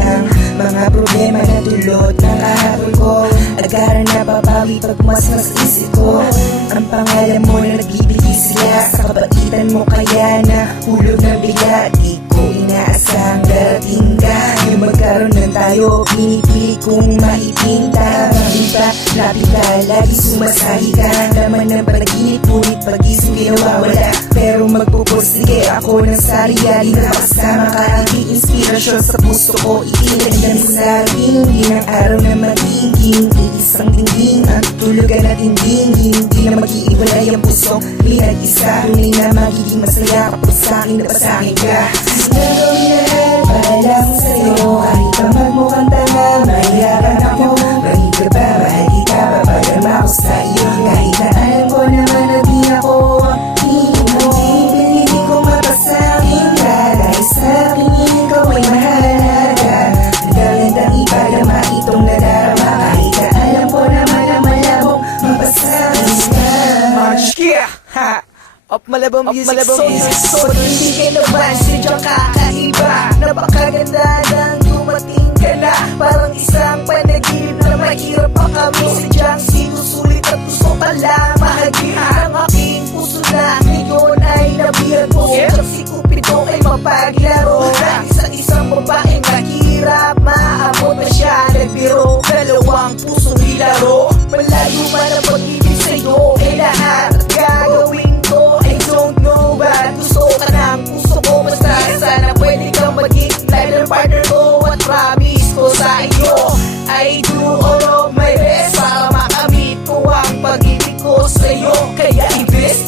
ang mga problema na dulot ng kahapon ko. Agaran na babawi pag mas isip ko. Ang pangalan mo na nagbibigay sila sa kabaitan mo, kaya na hulog ng bigla. Di ko inaasang darating ka, yung magkaroon ng tayo. Pinipili kong maipinta, iba lapit ka, lagi sumasahi ka. Naman ng panaginip, ngunit pag-isip kayo wawala. Pero magpupursige ako ng sarili na kasama ka. Hindi inspirasyon sa puso ko, itinagdam sa ating di ng araw na magiging iisang dingding. Ang tulugan at hinding, hindi na mag-iiwalay ang pusong pinag-isa. Tunay na magiging masaya kapag sa akin na pasakin ka. Gagawin lahat para lang sa'yo, kahit pa magmukhang tanga, mahirapan ako. Mahig ka ba, mahal kita, papadama ko sa iyo. Kahit na alam ko naman na di ako hindi ko mapasakin ka. Dahil sa akin ikaw ay mahalaga. Nagagandang ipadama itong nadarama, kahit na alam ko naman na malabong mapasakin ka. March, yeah! Ha! Up malabang music so hindi ka naman sidyang kakaiba. Napakaganda nang dumating ka na, parang isang panaginip na mahirap pa kami. Sidyang sinusulit at gusto ka lang mahagin. Ang aking puso na ngayon ay nabihan mo. Sidyang si Cupido ay mapaglaro na isa-isang babaeng mahirap maabot na siya nagbiro. Dalawang puso nilaro, malayo man ang pag-ibig sa'yo. Eh lahat at gagawin ko, I don't know, but gusto ka ng puso ko. Basta sana pwede kang maging life and partner ko. At promise ko sa iyo, I do all of my best para makamit ko ang pag-ibig ko sa'yo. Kaya invest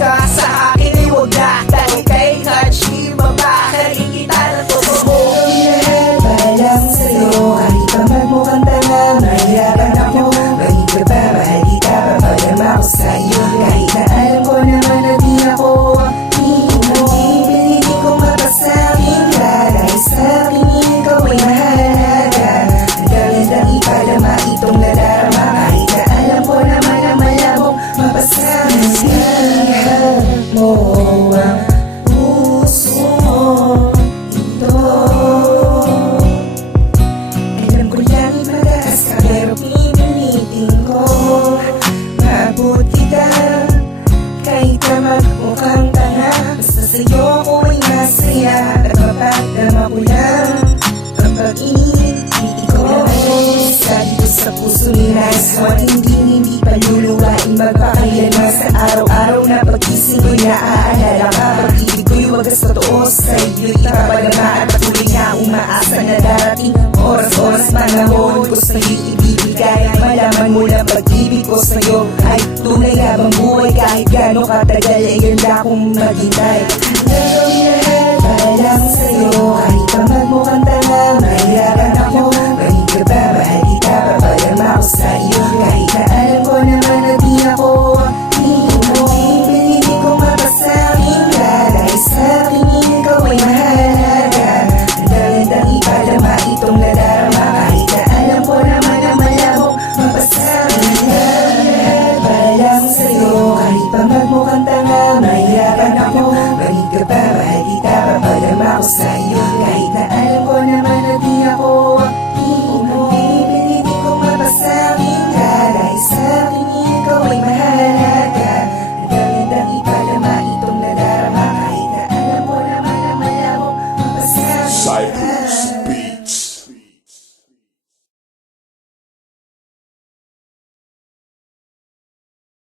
ka sa akin, ay huwag na dahil kay Hachi mabakaling kita ng totoo. Lahat para lang sa'yo, kahit pa magmukhang tanga, mahirapan ako. Mahig ka ba, mahal kita, papadama ko sa iyo. Kahit na alam ko naman na di ako hindi ko mapasakin ka. Dahil sa akin ikaw ay mahalaga. Nagagandang ipadama itong nadarama, kahit na alam ko naman na malabong mapasakin ka. Mo ang puso mo ito. Alam ko lang mataas ka, pero pipilitin ko maabot kita. Kahit na magmukhang tanga, basta sa'yo ko ay masaya. At mapadama ko lang ang pag-ibig ko. Sa dito sa puso ni Nice One, hindi paluluwain magpakailanman. Sa araw-araw na pag-ising ko'y naaalala ka. Pag-ibig ko'y wagas totoo sa iyo'y ipapadama. At patuloy na umaasa na darating oras panahon ko sa'yo'y ibibigay. Malaman mo lang pag-ibig ko sa'yo ay tunay habang buhay. Kahit gano'ng katagal ay ganda kong maghintay. Gagawin lahat para lang sa'yo, kahit pa magmukhang tanga, mahirapan ako. Mahig ka ba, mahal kita, papadama ko sa iyo. Kahit na alam ko naman na di ako hindi ko mapasakin ka. Dahil sa akin ikaw ay mahalaga. Nagagandang ipadama itong nadarama, kahit na alam ko naman na malabong mapasakin ka. Para lang sa'yo, kahit pa magmukhang tanga, mahirapan ako. Mahig ka ba, mahal kita, papadama ko sa iyo. Kahit na alam ko naman na di ako hindi ko mapasakin ka. Dahil sa akin ikaw ay mahalaga. Nagagandang ipadama itong nadarama, kahit na alam ko naman na malabong mapasakin ka.